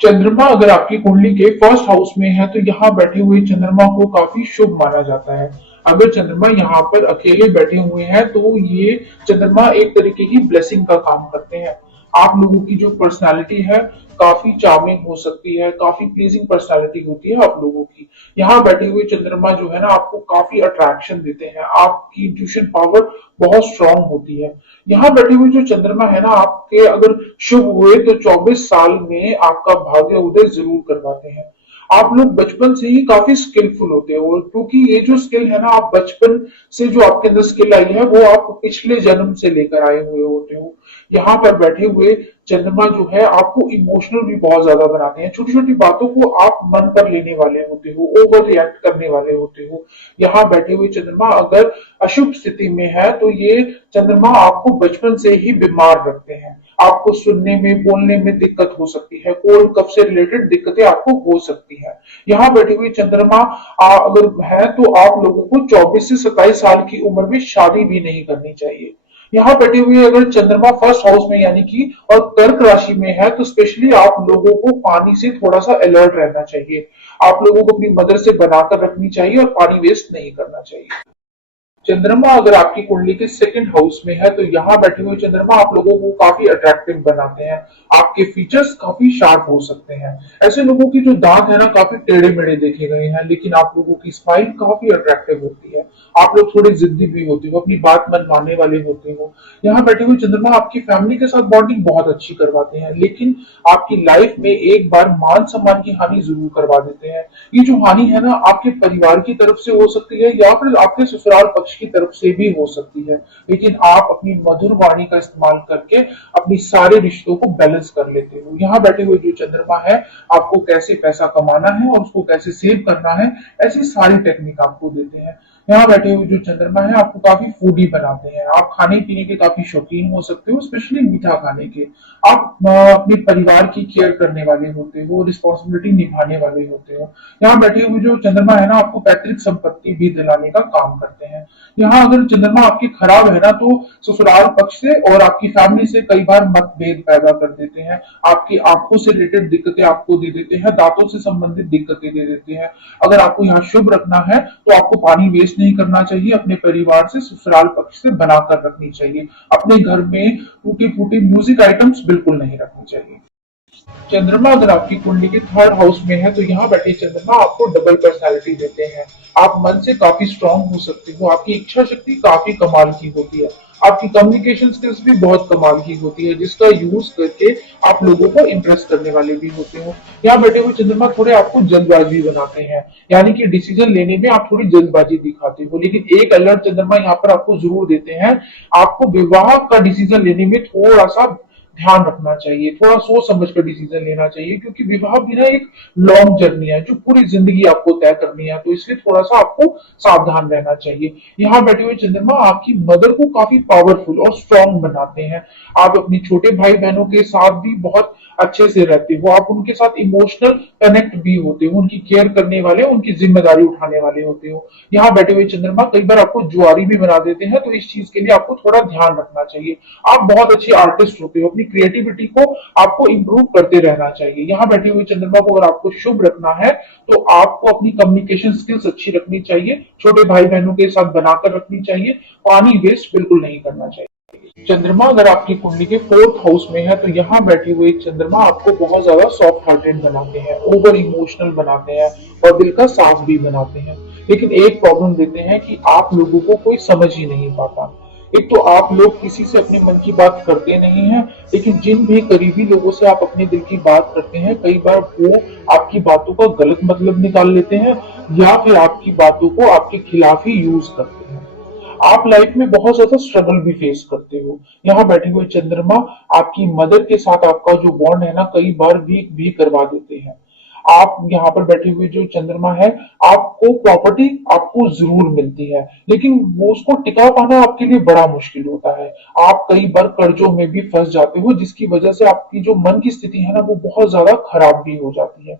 चंद्रमा अगर आपकी कुंडली के फर्स्ट हाउस में है तो यहाँ बैठे हुए चंद्रमा को काफी शुभ माना जाता है। अगर चंद्रमा यहाँ पर अकेले बैठे हुए हैं तो ये चंद्रमा एक तरीके की ब्लेसिंग का काम करते हैं। आप लोगों की जो पर्सनालिटी है काफी चार्मिंग हो सकती है, काफी प्लीजिंग पर्सनालिटी होती है आप लोगों की। यहाँ बैठे हुए चंद्रमा जो है ना आपको काफी अट्रैक्शन देते हैं, आपकी इंट्यूशन पावर बहुत स्ट्रांग होती है। यहाँ बैठे हुए जो चंद्रमा है ना आपके अगर शुभ हुए तो 24 साल में आपका भाग्य उदय जरूर करवाते हैं। आप लोग बचपन से ही काफी स्किलफुल होते हो, क्योंकि ये जो स्किल है ना आप बचपन से जो आपके अंदर स्किल आई है वो आप पिछले जन्म से लेकर आए हुए होते हो। यहाँ पर बैठे हुए चंद्रमा जो है आपको इमोशनल भी बहुत ज्यादा बनाते हैं, छोटी छोटी बातों को आप मन पर लेने वाले होते हो, ओवर रिएक्ट करने वाले होते हो। यहाँ बैठे हुए चंद्रमा अगर अशुभ स्थिति में है तो ये चंद्रमा आपको बचपन से ही बीमार रखते हैं। आपको सुनने में बोलने में दिक्कत हो सकती है, कोल्ड कफ से रिलेटेड दिक्कतें आपको हो सकती है। यहाँ बैठे हुए चंद्रमा अगर है तो आप लोगों को 24 से 27 साल की उम्र में शादी भी नहीं करनी चाहिए। यहाँ बैठे हुए अगर चंद्रमा फर्स्ट हाउस में यानी कि और कर्क राशि में है तो स्पेशली आप लोगों को पानी से थोड़ा सा अलर्ट रहना चाहिए। आप लोगों को अपनी मदर से बनाकर रखनी चाहिए और पानी वेस्ट नहीं करना चाहिए। चंद्रमा अगर आपकी कुंडली के सेकंड हाउस में है तो यहाँ बैठे हुए चंद्रमा आप लोगों को काफी अट्रैक्टिव बनाते हैं। आपके फीचर्स काफी शार्प हो सकते हैं। ऐसे लोगों की जो दांत है ना काफी टेढ़े मेढ़े देखे गए हैं, लेकिन आप लोगों की स्माइल काफी अट्रैक्टिव होती है। आप लोग थोड़े जिद्दी भी होते हो, अपनी बात मनवाने वाले होते हो। यहाँ बैठे हुए चंद्रमा आपकी फैमिली के साथ बॉन्डिंग बहुत अच्छी करवाते हैं, लेकिन आपकी लाइफ में एक बार मान सम्मान की हानि जरूर करवा देते हैं। ये जो हानि है ना आपके परिवार की तरफ से हो सकती है या फिर आपके ससुराल पक्ष की तरफ से भी हो सकती है, लेकिन आप अपनी मधुर वाणी का इस्तेमाल करके अपनी सारे रिश्तों को बैलेंस कर लेते हो। यहाँ बैठे हुए जो चंद्रमा है आपको कैसे पैसा कमाना है और उसको कैसे सेव करना है ऐसी सारी टेक्निक आपको देते हैं। यहाँ बैठे हुए जो चंद्रमा है आपको काफी फूडी बनाते हैं। आप खाने पीने के काफी शौकीन हो सकते हो, स्पेशली मीठा खाने के। आप अपने परिवार की केयर करने वाले होते हो, रिस्पॉन्सिबिलिटी निभाने वाले होते हो। यहाँ बैठे हुए जो चंद्रमा है ना आपको पैतृक संपत्ति भी दिलाने का काम करते हैं। यहाँ अगर चंद्रमा आपकी खराब है ना तो ससुराल पक्ष से और आपकी फैमिली से कई बार मतभेद पैदा कर देते हैं। आपकी आंखों से रिलेटेड दिक्कतें आपको दे देते हैं, दांतों से संबंधित दिक्कतें दे देते हैं। अगर आपको यहाँ शुभ रखना है तो आपको पानी वेस्ट नहीं करना चाहिए, अपने परिवार से ससुराल पक्ष से बनाकर रखनी चाहिए। अपने घर में टूटी फूटी म्यूजिक आइटम्स बिल्कुल नहीं रखनी चाहिए। चंद्रमा अगर आपकी कुंडली के थर्ड हाउस में है तो यहाँ बैठे चंद्रमा आपको डबल पर्सनालिटी देते हैं। आप मन से काफी स्ट्रांग हो सकते हो, आपकी इच्छा शक्ति काफी कमाल की होती है, आपकी कम्युनिकेशन स्किल्स भी बहुत कमाल की होती है, जिसका यूज करके आप लोगों को इम्प्रेस करने वाले भी होते हो। यहाँ बैठे हुए चंद्रमा थोड़े आपको जल्दबाजी बनाते हैं, यानी कि डिसीजन लेने में आप थोड़ी जल्दबाजी दिखाते हो, लेकिन एक अलर्ट चंद्रमा यहाँ पर आपको जरूर देते हैं। आपको विवाह का डिसीजन लेने में थोड़ा सा ध्यान रखना चाहिए, थोड़ा सोच समझ कर डिसीजन लेना चाहिए, क्योंकि विवाह भी ना एक लॉन्ग जर्नी है जो पूरी जिंदगी आपको तय करनी है, तो इसलिए थोड़ा सा आपको सावधान रहना चाहिए। यहाँ बैठे हुए चंद्रमा आपकी मदर को काफी पावरफुल और स्ट्रांग बनाते हैं। आप अपने छोटे भाई बहनों के साथ भी बहुत अच्छे से रहते हो, आप उनके साथ इमोशनल कनेक्ट भी होते हो, उनकी केयर करने वाले, उनकी जिम्मेदारी उठाने वाले होते हो। यहाँ बैठे हुए चंद्रमा कई बार आपको जुआरी भी बना देते हैं, तो इस चीज के लिए आपको थोड़ा ध्यान रखना चाहिए। आप बहुत अच्छे आर्टिस्ट होते हो, अपनी क्रिएटिविटी को आपको इंप्रूव करते रहना चाहिए। यहाँ बैठे हुए चंद्रमा को अगर आपको शुभ रखना है तो आपको अपनी कम्युनिकेशन स्किल्स अच्छी रखनी चाहिए, छोटे भाई बहनों के साथ बनाकर रखनी चाहिए, पानी वेस्ट बिल्कुल नहीं करना चाहिए। चंद्रमा अगर आपकी कुंडली के फोर्थ हाउस में है तो यहाँ बैठे हुए चंद्रमा आपको बहुत ज्यादा सॉफ्ट हार्टेड बनाते हैं, ओवर इमोशनल बनाते हैं और दिल का साफ भी बनाते हैं। लेकिन एक प्रॉब्लम देते हैं कि आप लोगों को कोई समझ ही नहीं पाता। एक तो आप लोग किसी से अपने मन की बात करते नहीं हैं, लेकिन जिन भी करीबी लोगों से आप अपने दिल की बात करते हैं कई बार वो आपकी बातों का गलत मतलब निकाल लेते हैं या फिर आपकी बातों को आपके खिलाफ ही यूज करते हैं। आप लाइफ में बहुत ज्यादा स्ट्रगल भी फेस करते हो। यहाँ बैठे हुए चंद्रमा आपकी मदर के साथ आपका जो बॉन्ड है ना कई बार वीक भी करवा देते हैं। आप यहाँ पर बैठे हुए जो चंद्रमा है आपको प्रॉपर्टी आपको जरूर मिलती है, लेकिन वो उसको टिका पाना आपके लिए बड़ा मुश्किल होता है। आप कई बार कर्जों में भी फंस जाते हो, जिसकी वजह से आपकी जो मन की स्थिति है ना वो बहुत ज्यादा खराब भी हो जाती है।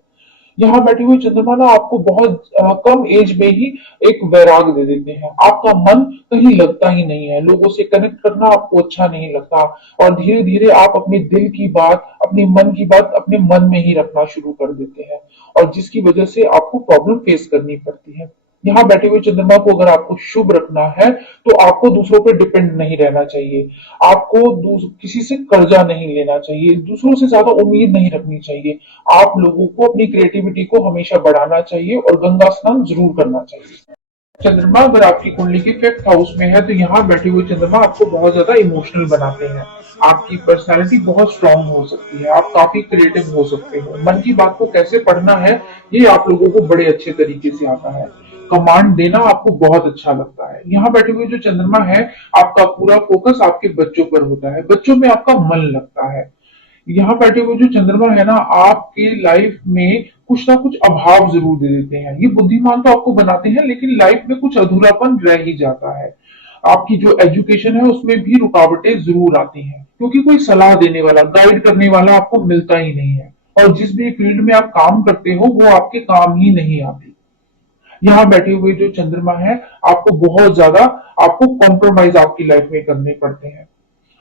यहाँ बैठे हुए चंद्रमा ना आपको बहुत कम एज में ही एक वैराग दे देते हैं। आपका मन कहीं लगता ही नहीं है, लोगों से कनेक्ट करना आपको अच्छा नहीं लगता, और धीरे धीरे आप अपने दिल की बात, अपने मन की बात अपने मन में ही रखना शुरू कर देते हैं, और जिसकी वजह से आपको प्रॉब्लम फेस करनी पड़ती है। यहाँ बैठे हुए चंद्रमा को अगर आपको शुभ रखना है तो आपको दूसरों पर डिपेंड नहीं रहना चाहिए। आपको किसी से कर्जा नहीं लेना चाहिए, दूसरों से ज्यादा उम्मीद नहीं रखनी चाहिए। आप लोगों को अपनी क्रिएटिविटी को हमेशा बढ़ाना चाहिए और गंगा स्नान जरूर करना चाहिए। चंद्रमा अगर आपकी कुंडली के 5th हाउस में है तो यहाँ बैठे हुए चंद्रमा आपको बहुत ज्यादा इमोशनल बनाते हैं। आपकी पर्सनालिटी बहुत स्ट्रांग हो सकती है, आप काफी क्रिएटिव हो सकते हो, मन की बात को कैसे पढ़ना है ये आप लोगों को बड़े अच्छे तरीके से आता है। कमांड देना आपको बहुत अच्छा लगता है। यहाँ बैठे हुए जो चंद्रमा है, आपका पूरा फोकस आपके बच्चों पर होता है, बच्चों में आपका मन लगता है। यहाँ बैठे हुए जो चंद्रमा है ना, आपके लाइफ में कुछ ना कुछ अभाव जरूर दे देते हैं। ये बुद्धिमान तो आपको बनाते हैं, लेकिन लाइफ में कुछ अधूरापन रह ही जाता है। आपकी जो एजुकेशन है उसमें भी रुकावटें जरूर आती हैं, क्योंकि कोई सलाह देने वाला, गाइड करने वाला आपको मिलता ही नहीं है, और जिस भी फील्ड में आप काम करते हो वो आपके काम ही नहीं आती। यहाँ बैठे हुए जो चंद्रमा है, आपको बहुत ज्यादा, आपको कॉम्प्रोमाइज आपकी लाइफ में करने पड़ते हैं।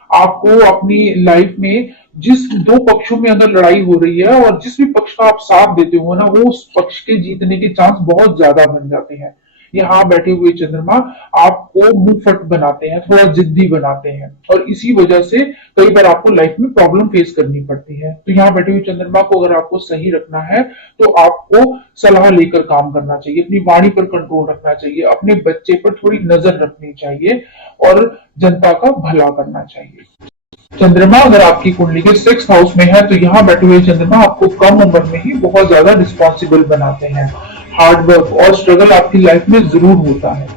आपको अपनी लाइफ में जिस दो पक्षों में अगर लड़ाई हो रही है और जिस भी पक्ष का आप साथ देते हो ना, वो उस पक्ष के जीतने के चांस बहुत ज्यादा बन जाते हैं। यहाँ बैठे हुए चंद्रमा आपको मुंहफट बनाते हैं, थोड़ा जिद्दी बनाते हैं, और इसी वजह से कई बार आपको लाइफ में प्रॉब्लम फेस करनी पड़ती है। तो यहाँ बैठे हुए चंद्रमा को अगर आपको सही रखना है तो आपको सलाह लेकर काम करना चाहिए, अपनी वाणी पर कंट्रोल रखना चाहिए, अपने बच्चे पर थोड़ी नजर रखनी चाहिए, और जनता का भला करना चाहिए। चंद्रमा अगर आपकी कुंडली के 6th हाउस में है तो यहाँ बैठे हुए चंद्रमा आपको कम उम्र में ही बहुत ज्यादा रिस्पॉन्सिबल बनाते हैं। हार्ड वर्क और स्ट्रगल आपकी लाइफ में जरूर होता है।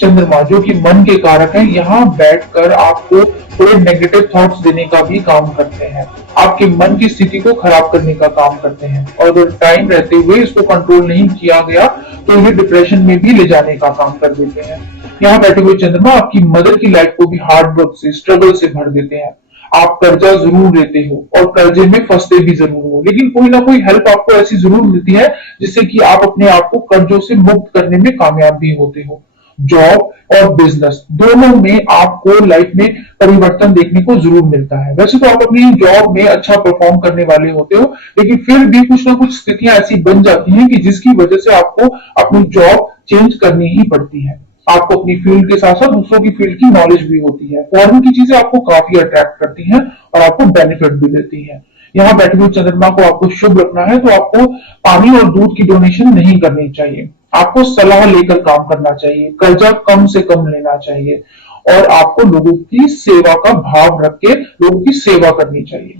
चंद्रमा जो कि मन के कारक है, यहाँ बैठकर आपको थोड़े नेगेटिव थॉट्स देने का भी काम करते हैं, आपके मन की स्थिति को खराब करने का काम करते हैं, और अगर टाइम रहते हुए इसको कंट्रोल नहीं किया गया तो ये डिप्रेशन में भी ले जाने का काम कर देते हैं। यहाँ बैठे हुए चंद्रमा आपकी मदर की लाइफ को भी हार्ड वर्क से, स्ट्रगल से भर देते हैं। आप कर्जा जरूर लेते हो और कर्जे में फंसते भी जरूर हो, लेकिन कोई ना कोई हेल्प आपको ऐसी जरूर मिलती है जिससे कि आप अपने आप को कर्जों से मुक्त करने में कामयाब भी होते हो। जॉब और बिजनेस दोनों में आपको लाइफ में परिवर्तन देखने को जरूर मिलता है। वैसे तो आप अपनी जॉब में अच्छा परफॉर्म करने वाले होते हो, लेकिन फिर भी कुछ ना कुछ स्थितियां ऐसी बन जाती हैं कि जिसकी वजह से आपको अपनी जॉब चेंज करनी ही पड़ती है। आपको अपनी फील्ड के साथ साथ दूसरों की फील्ड की नॉलेज भी होती है, फॉरेन की चीजें आपको काफी अट्रैक्ट करती हैं और आपको बेनिफिट भी देती हैं। यहाँ बैठे हुए चंद्रमा को आपको शुभ रखना है तो आपको पानी और दूध की डोनेशन नहीं करनी चाहिए, आपको सलाह लेकर काम करना चाहिए, कर्जा कम से कम लेना चाहिए, और आपको लोगों की सेवा का भाव रख के लोगों की सेवा करनी चाहिए।